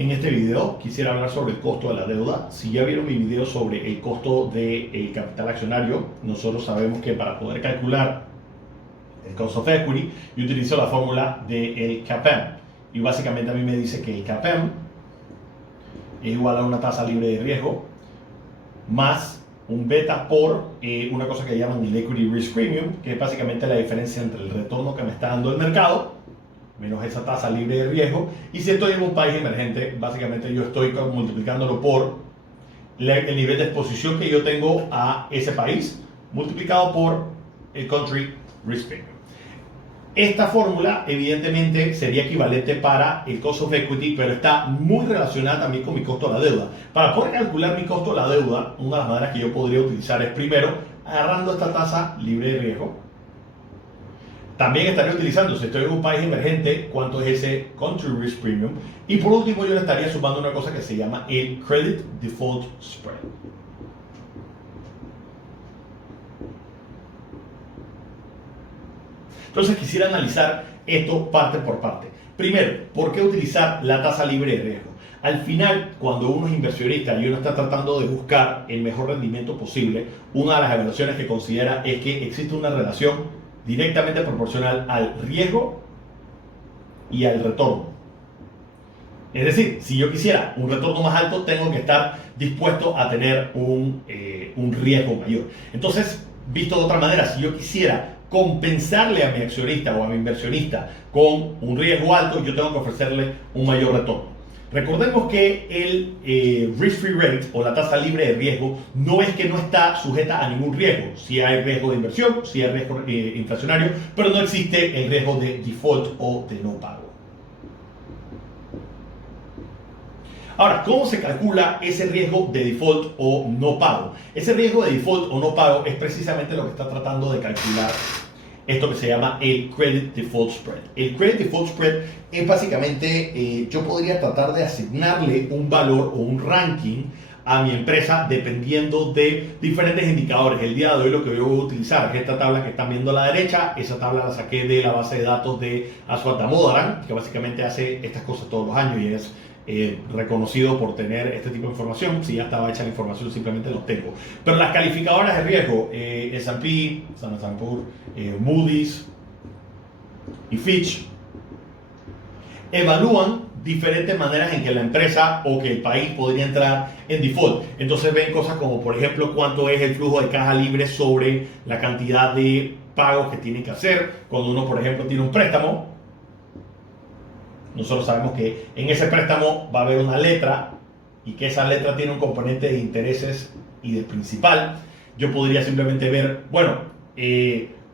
En este video quisiera hablar sobre el costo de la deuda. Si ya vieron mi video sobre el costo del capital accionario, nosotros sabemos que para poder calcular el cost of equity, yo utilizo la fórmula del CAPM. Y básicamente a mí me dice que el CAPM es igual a una tasa libre de riesgo más un beta por una cosa que llaman el equity risk premium, que es básicamente la diferencia entre el retorno que me está dando el mercado menos esa tasa libre de riesgo. Y si estoy en un país emergente, básicamente yo estoy multiplicándolo por el nivel de exposición que yo tengo a ese país multiplicado por el country risk premium. Esta fórmula evidentemente sería equivalente para el cost of equity, pero está muy relacionada también con mi costo de la deuda. Para poder calcular mi costo de la deuda, una de las maneras que yo podría utilizar es primero agarrando esta tasa libre de riesgo. También estaría utilizando, si estoy en un país emergente, cuánto es ese country risk premium. Y por último yo le estaría sumando una cosa que se llama el credit default spread. Entonces quisiera analizar esto parte por parte. Primero, ¿por qué utilizar la tasa libre de riesgo? Al final, cuando uno es inversionista y uno está tratando de buscar el mejor rendimiento posible, una de las evaluaciones que considera es que existe una relación directamente proporcional al riesgo y al retorno. Es decir, si yo quisiera un retorno más alto, tengo que estar dispuesto a tener un riesgo mayor. Entonces, visto de otra manera, si yo quisiera compensarle a mi accionista o a mi inversionista con un riesgo alto, yo tengo que ofrecerle un mayor retorno. Recordemos que el risk-free rate o la tasa libre de riesgo no es que no está sujeta a ningún riesgo. Sí hay riesgo de inversión, sí hay riesgo inflacionario, pero no existe el riesgo de default o de no pago. Ahora, ¿cómo se calcula ese riesgo de default o no pago? Ese riesgo de default o no pago es precisamente lo que está tratando de calcular esto que se llama el Credit Default Spread. El Credit Default Spread es básicamente, yo podría tratar de asignarle un valor o un ranking a mi empresa dependiendo de diferentes indicadores. El día de hoy lo que yo voy a utilizar es esta tabla que están viendo a la derecha. Esa tabla la saqué de la base de datos de Aswat Damodaran, que básicamente hace estas cosas todos los años y es reconocido por tener este tipo de información. Si ya estaba hecha la información, simplemente lo tengo. Pero las calificadoras de riesgo, S&P, Standard & Poor's, Moody's y Fitch, evalúan diferentes maneras en que la empresa o que el país podría entrar en default. Entonces ven cosas como, por ejemplo, cuánto es el flujo de caja libre sobre la cantidad de pagos que tiene que hacer. Cuando uno, por ejemplo, tiene un préstamo, nosotros sabemos que en ese préstamo va a haber una letra y que esa letra tiene un componente de intereses y de principal. Yo podría simplemente ver, bueno,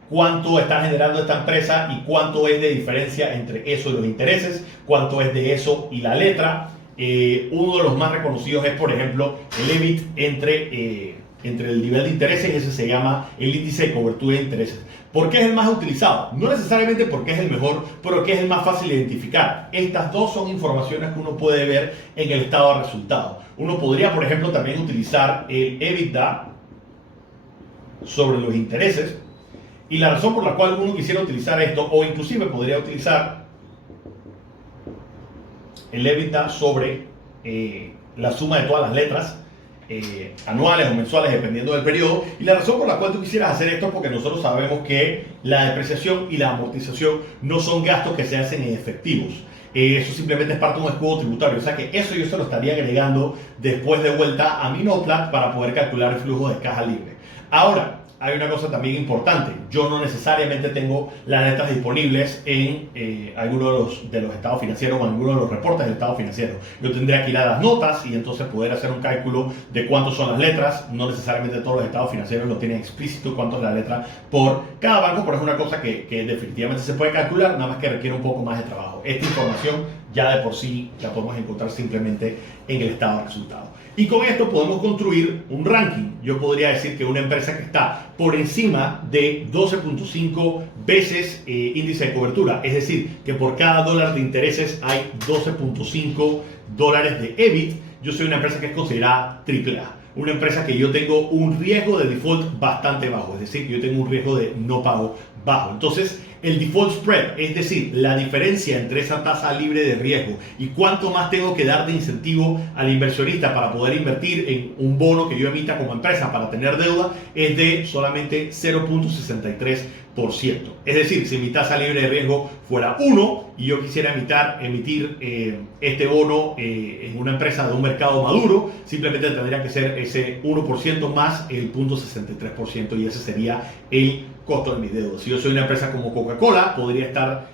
cuánto está generando esta empresa y cuánto es de diferencia entre eso y los intereses, cuánto es de eso y la letra. Uno de los más reconocidos es, por ejemplo, el EBIT entre el nivel de intereses. Ese se llama el índice de cobertura de intereses. ¿Por qué es el más utilizado? No necesariamente porque es el mejor, pero que es el más fácil de identificar. Estas dos son informaciones que uno puede ver en el estado de resultados. Uno podría, por ejemplo, también utilizar el EBITDA sobre los intereses. Y la razón por la cual uno quisiera utilizar esto, o inclusive podría utilizar el EBITDA sobre la suma de todas las letras, anuales o mensuales dependiendo del periodo. Y la razón por la cual tú quisieras hacer esto es porque nosotros sabemos que la depreciación y la amortización no son gastos que se hacen en efectivos. Eso simplemente es parte de un escudo tributario. O sea que eso yo se lo estaría agregando después de vuelta a mi NOPLAT para poder calcular el flujo de caja libre. Ahora, hay una cosa también importante. Yo no necesariamente tengo las letras disponibles en alguno de los estados financieros o en alguno de los reportes del estado financiero. Yo tendría que ir a las notas y entonces poder hacer un cálculo de cuántos son las letras. No necesariamente todos los estados financieros lo tienen explícito cuánto es la letra por cada banco, pero es una cosa que definitivamente se puede calcular, nada más que requiere un poco más de trabajo. Esta información ya de por sí la podemos encontrar simplemente en el estado de resultados. Y con esto podemos construir un ranking. Yo podría decir que una empresa que está por encima de 12.5 veces índice de cobertura, es decir, que por cada dólar de intereses hay 12.5 dólares de EBIT, yo soy una empresa que es considerada AAA. una empresa que yo tengo un riesgo de default bastante bajo, es decir, yo tengo un riesgo de no pago bajo. Entonces, el default spread, es decir, la diferencia entre esa tasa libre de riesgo y cuánto más tengo que dar de incentivo al inversionista para poder invertir en un bono que yo emita como empresa para tener deuda, es de solamente 0.63%. Es decir, si mi tasa libre de riesgo fuera 1 y yo quisiera emitir este bono en una empresa de un mercado maduro, simplemente tendría que ser ese 1% más el 0.63% y ese sería el costo de mi deuda. Si yo soy una empresa como Coca-Cola, podría estar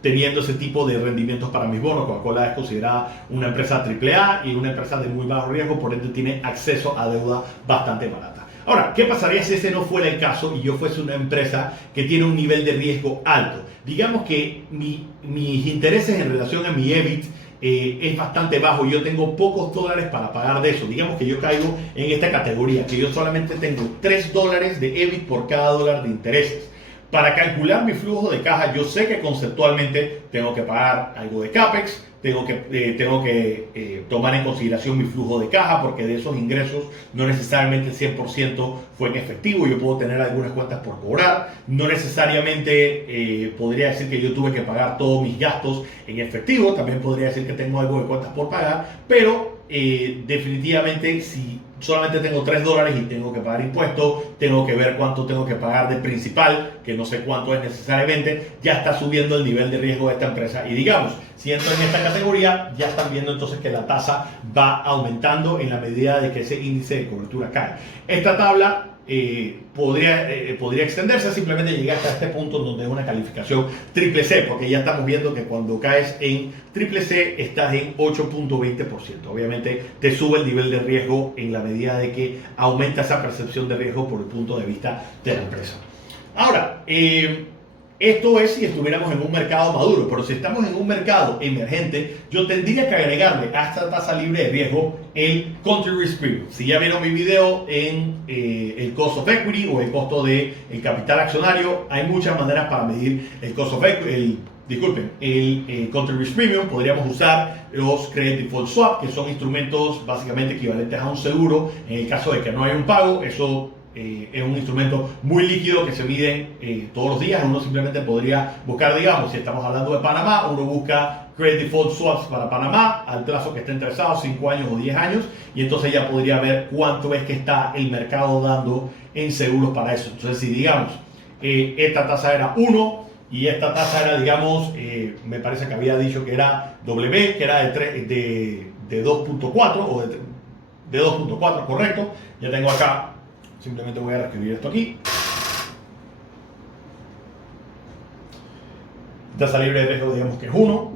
teniendo ese tipo de rendimientos para mis bonos. Coca-Cola es considerada una empresa AAA y una empresa de muy bajo riesgo, por ende tiene acceso a deuda bastante barata. Ahora, ¿qué pasaría si ese no fuera el caso y yo fuese una empresa que tiene un nivel de riesgo alto? Digamos que mis intereses en relación a mi EBIT es bastante bajo y yo tengo pocos dólares para pagar de eso. Digamos que yo caigo en esta categoría, que yo solamente tengo $3 de EBIT por cada dólar de intereses. Para calcular mi flujo de caja, yo sé que conceptualmente tengo que pagar algo de CAPEX, tengo que tomar en consideración mi flujo de caja, porque de esos ingresos no necesariamente el 100% fue en efectivo. Yo puedo tener algunas cuentas por cobrar, no necesariamente podría decir que yo tuve que pagar todos mis gastos en efectivo, también podría decir que tengo algo de cuentas por pagar, pero definitivamente si solamente tengo $3 y tengo que pagar impuestos, tengo que ver cuánto tengo que pagar de principal, que no sé cuánto es necesariamente, ya está subiendo el nivel de riesgo de esta empresa. Y digamos, si entro en esta categoría, ya están viendo entonces que la tasa va aumentando en la medida de que ese índice de cobertura cae. Esta tabla podría extenderse, simplemente llegar hasta este punto donde es una calificación triple C, porque ya estamos viendo que cuando caes en triple C estás en 8.20%. Obviamente te sube el nivel de riesgo en la medida de que aumenta esa percepción de riesgo por el punto de vista de la empresa. Ahora, esto es si estuviéramos en un mercado maduro, pero si estamos en un mercado emergente, yo tendría que agregarle a esta tasa libre de riesgo el Country Risk Premium. Si ya vieron mi video en el Cost of Equity o el costo del capital accionario, hay muchas maneras para medir el Cost of Equity, el Country Risk Premium. Podríamos usar los Credit Default Swap, que son instrumentos básicamente equivalentes a un seguro en el caso de que no haya un pago. Eso es un instrumento muy líquido que se mide todos los días. Uno simplemente podría buscar, digamos, si estamos hablando de Panamá, uno busca Credit Default Swaps para Panamá al plazo que esté interesado, 5 años o 10 años, y entonces ya podría ver cuánto es que está el mercado dando en seguros para eso. Entonces, si digamos, esta tasa era 1 y esta tasa era, digamos, me parece que había dicho que era W, que era de 2.4 o de 2.4, correcto. Ya tengo acá. Simplemente voy a reescribir esto aquí. Tasa libre de riesgo, digamos que es 1.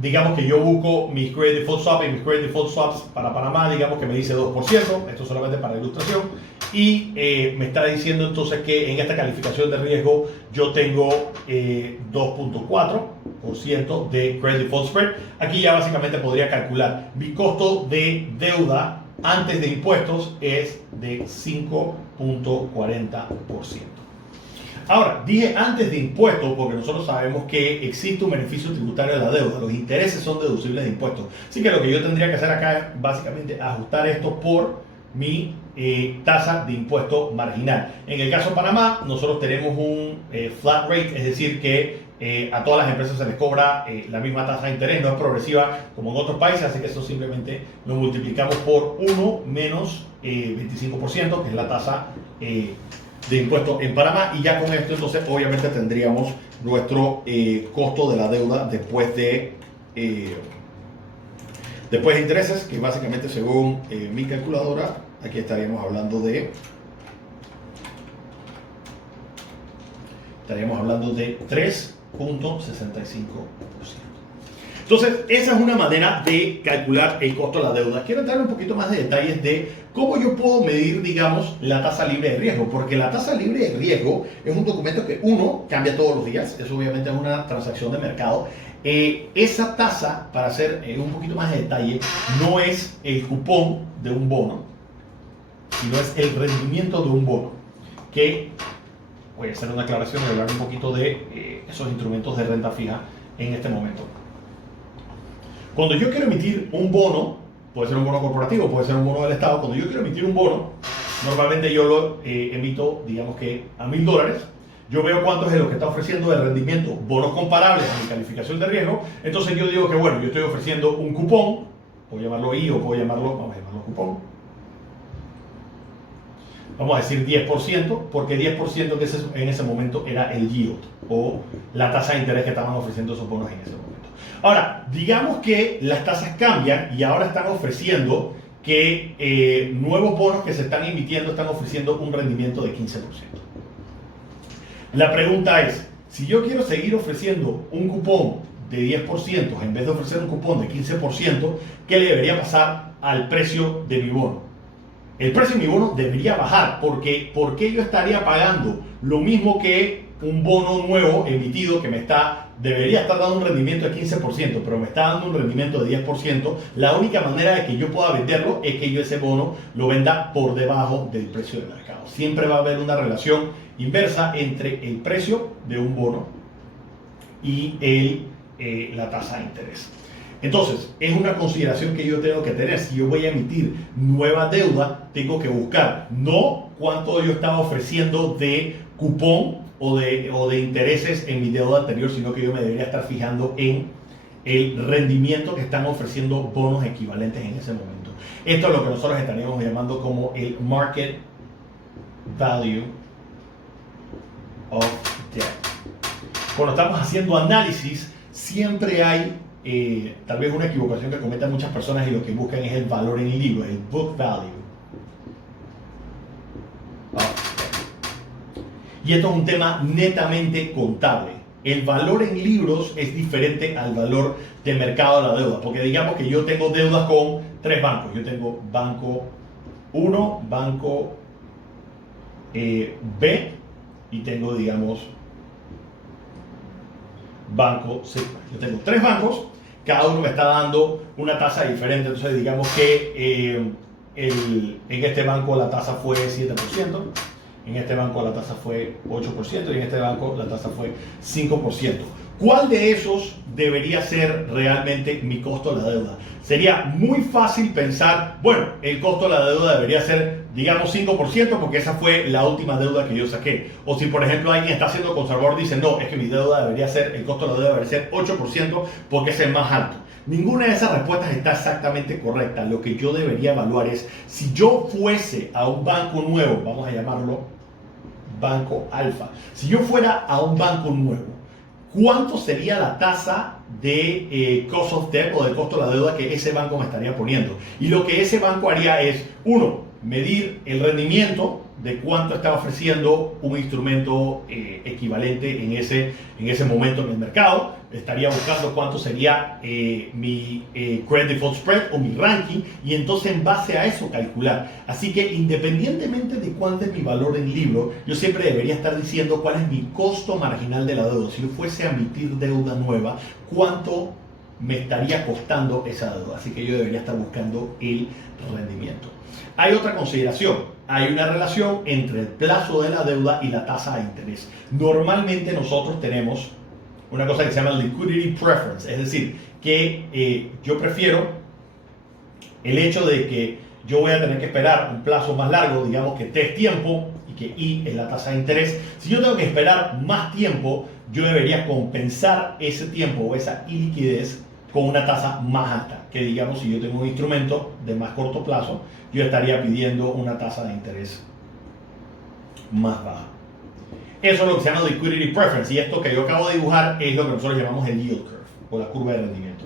Digamos que yo busco mis Credit Default Swaps y mis Credit Default Swaps para Panamá, digamos que me dice 2%. Esto solamente para ilustración. Y me está diciendo entonces que en esta calificación de riesgo yo tengo 2.4% de Credit Default Spread. Aquí ya básicamente podría calcular mi costo de deuda antes de impuestos es de 5.40%. Ahora, dije antes de impuestos porque nosotros sabemos que existe un beneficio tributario de la deuda. Los intereses son deducibles de impuestos. Así que lo que yo tendría que hacer acá es básicamente ajustar esto por mi tasa de impuesto marginal. En el caso de Panamá, nosotros tenemos un flat rate, es decir que a todas las empresas se les cobra la misma tasa de interés, no es progresiva como en otros países, así que eso simplemente lo multiplicamos por 1 menos 25%, que es la tasa de impuesto en Panamá, y ya con esto entonces obviamente tendríamos nuestro costo de la deuda después de intereses, que básicamente según mi calculadora, aquí estaríamos hablando de 3.65%. Entonces, esa es una manera de calcular el costo de la deuda. Quiero entrar un poquito más de detalles de cómo yo puedo medir, digamos, la tasa libre de riesgo. Porque la tasa libre de riesgo es un documento que uno cambia todos los días. Eso obviamente es una transacción de mercado. Esa tasa, para hacer un poquito más de detalle, no es el cupón de un bono, sino es el rendimiento de un bono. Que voy a hacer una aclaración y hablar un poquito de esos instrumentos de renta fija en este momento. Cuando yo quiero emitir un bono puede ser un bono corporativo, puede ser un bono del Estado. Cuando yo quiero emitir un bono, normalmente yo lo emito, digamos que a $1000. Yo veo cuánto es lo que está ofreciendo de rendimiento, bonos comparables a mi calificación de riesgo. Entonces yo digo que bueno, yo estoy ofreciendo un cupón, puedo llamarlo I o puedo llamarlo, vamos a llamarlo cupón. Vamos a decir 10%, porque 10% que en ese momento era el yield o la tasa de interés que estaban ofreciendo esos bonos en ese momento. Ahora, digamos que las tasas cambian y ahora están ofreciendo que nuevos bonos que se están emitiendo están ofreciendo un rendimiento de 15%. La pregunta es, si yo quiero seguir ofreciendo un cupón de 10% en vez de ofrecer un cupón de 15%, ¿qué le debería pasar al precio de mi bono? El precio de mi bono debería bajar, porque ¿por qué yo estaría pagando lo mismo que un bono nuevo emitido que debería estar dando un rendimiento de 15%, pero me está dando un rendimiento de 10%? La única manera de que yo pueda venderlo es que yo ese bono lo venda por debajo del precio del mercado. Siempre va a haber una relación inversa entre el precio de un bono y la tasa de interés. Entonces, es una consideración que yo tengo que tener. Si yo voy a emitir nueva deuda, tengo que buscar no cuánto yo estaba ofreciendo de cupón o de intereses en mi deuda anterior, sino que yo me debería estar fijando en el rendimiento que están ofreciendo bonos equivalentes en ese momento. Esto es lo que nosotros estaríamos llamando como el market value of debt. Cuando estamos haciendo análisis, siempre hay tal vez una equivocación que cometen muchas personas y lo que buscan es el valor en el libro, el book value. Y esto es un tema netamente contable. El valor en libros es diferente al valor de mercado de la deuda, porque digamos que yo tengo deudas con 3 bancos. Yo tengo banco 1, banco B y tengo, digamos, banco C. Yo tengo 3 bancos, cada uno me está dando una tasa diferente. Entonces digamos que en este banco la tasa fue 7%, en este banco la tasa fue 8% y en este banco la tasa fue 5%. ¿Cuál de esos debería ser realmente mi costo de la deuda? Sería muy fácil pensar, bueno, el costo de la deuda debería ser, digamos, 5% porque esa fue la última deuda que yo saqué. O si, por ejemplo, alguien está siendo conservador, dice, no, es que mi deuda debería ser, el costo de la deuda debería ser 8% porque es el más alto. Ninguna de esas respuestas está exactamente correcta. Lo que yo debería evaluar es, si yo fuese a un banco nuevo, vamos a llamarlo Banco Alfa, si yo fuera a un banco nuevo, ¿cuánto sería la tasa de cost of debt o de costo de la deuda que ese banco me estaría poniendo? Y lo que ese banco haría es, uno, medir el rendimiento de cuánto está ofreciendo un instrumento equivalente en ese momento en el mercado. Estaría buscando cuánto sería mi credit default spread o mi ranking, y entonces en base a eso calcular. Así que independientemente de cuánto es mi valor en libro, yo siempre debería estar diciendo cuál es mi costo marginal de la deuda. Si yo fuese a emitir deuda nueva, cuánto me estaría costando esa deuda. Así que yo debería estar buscando el rendimiento. Hay otra consideración. Hay una relación entre el plazo de la deuda y la tasa de interés. Normalmente nosotros tenemos una cosa que se llama liquidity preference, es decir, que yo prefiero el hecho de que yo voy a tener que esperar un plazo más largo, digamos que T es tiempo y que I es la tasa de interés. Si yo tengo que esperar más tiempo, yo debería compensar ese tiempo o esa iliquidez con una tasa más alta, que digamos si yo tengo un instrumento de más corto plazo, yo estaría pidiendo una tasa de interés más baja. Eso es lo que se llama liquidity preference, y esto que yo acabo de dibujar es lo que nosotros llamamos el yield curve o la curva de rendimiento.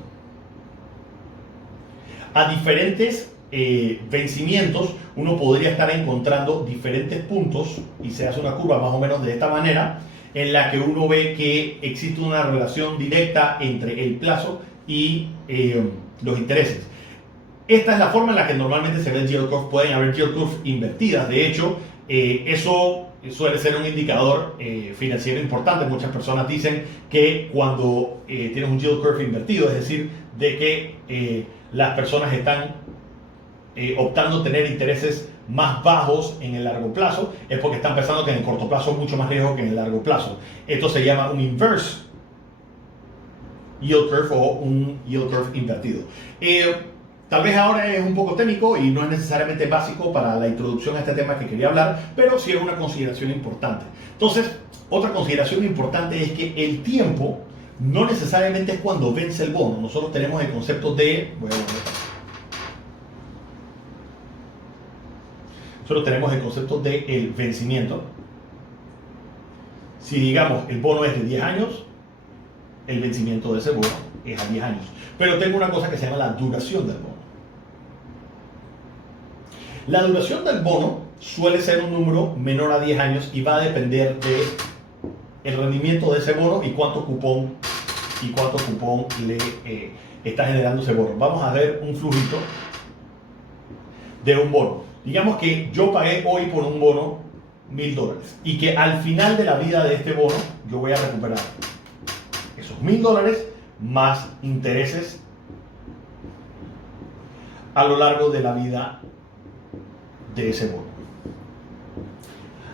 A diferentes vencimientos uno podría estar encontrando diferentes puntos y se hace una curva más o menos de esta manera, en la que uno ve que existe una relación directa entre el plazo y los intereses. Esta es la forma en la que normalmente se ve el yield curve. Pueden haber yield curves invertidas. De hecho, eso suele ser un indicador financiero importante. Muchas personas dicen que cuando tienes un yield curve invertido, es decir, de que las personas están optando tener intereses más bajos en el largo plazo, es porque están pensando que en el corto plazo es mucho más riesgo que en el largo plazo. Esto se llama un inverse yield curve o un yield curve invertido. Tal vez ahora es un poco técnico y no es necesariamente básico para la introducción a este tema que quería hablar, pero sí es una consideración importante. Entonces, otra consideración importante es que el tiempo no necesariamente es cuando vence el bono. Nosotros tenemos el concepto de... Nosotros tenemos el concepto de el vencimiento. Si digamos el bono es de 10 años, el vencimiento de ese bono es a 10 años. Pero tengo una cosa que se llama la duración del bono. La duración del bono suele ser un número menor a 10 años y va a depender de el rendimiento de ese bono y cuánto cupón le está generando ese bono. Vamos a ver un flujito de un bono. Digamos que yo pagué hoy por un bono $1,000 y que al final de la vida de este bono yo voy a recuperar esos $1,000 más intereses a lo largo de la vida de ese bono.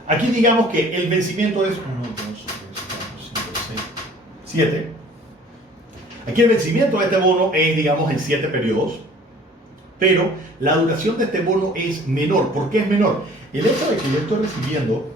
Aquí digamos que el vencimiento es 1, 2, 3, 4, 5, 6, 7. Aquí el vencimiento de este bono es, digamos, en 7 periodos, pero la duración de este bono es menor. ¿Por qué es menor? El hecho de que yo estoy recibiendo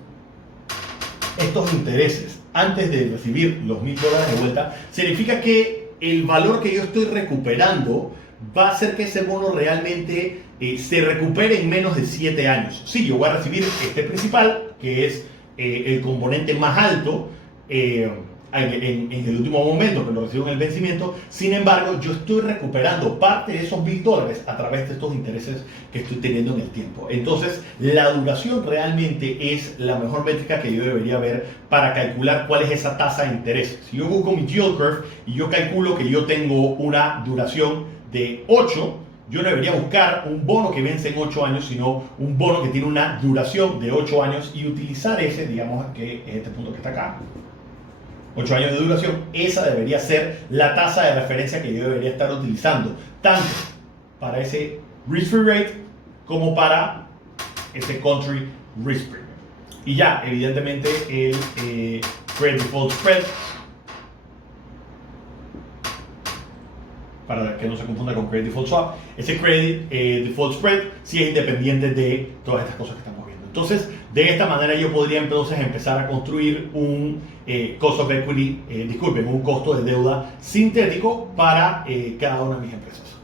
estos intereses antes de recibir los $1,000 de vuelta, significa que el valor que yo estoy recuperando va a hacer que ese bono realmente se recupere en menos de 7 años. Sí, yo voy a recibir este principal, que es el componente más alto en el último momento, que lo recibo en el vencimiento. Sin embargo, yo estoy recuperando parte de esos $1,000 a través de estos intereses que estoy teniendo en el tiempo. Entonces, la duración realmente es la mejor métrica que yo debería ver para calcular cuál es esa tasa de interés. Si yo busco mi yield curve y yo calculo que yo tengo una duración de 8, yo no debería buscar un bono que vence en 8 años, sino un bono que tiene una duración de 8 años y utilizar ese, digamos que es este punto que está acá, 8 años de duración. Esa debería ser la tasa de referencia que yo debería estar utilizando, tanto para ese risk-free rate como para ese country risk premium. Y ya, evidentemente, el credit default spread, para que no se confunda con credit default swap, ese credit default spread sí es independiente de todas estas cosas que estamos viendo. Entonces, de esta manera yo podría entonces empezar a construir un cost of equity, un costo de deuda sintético para cada una de mis empresas.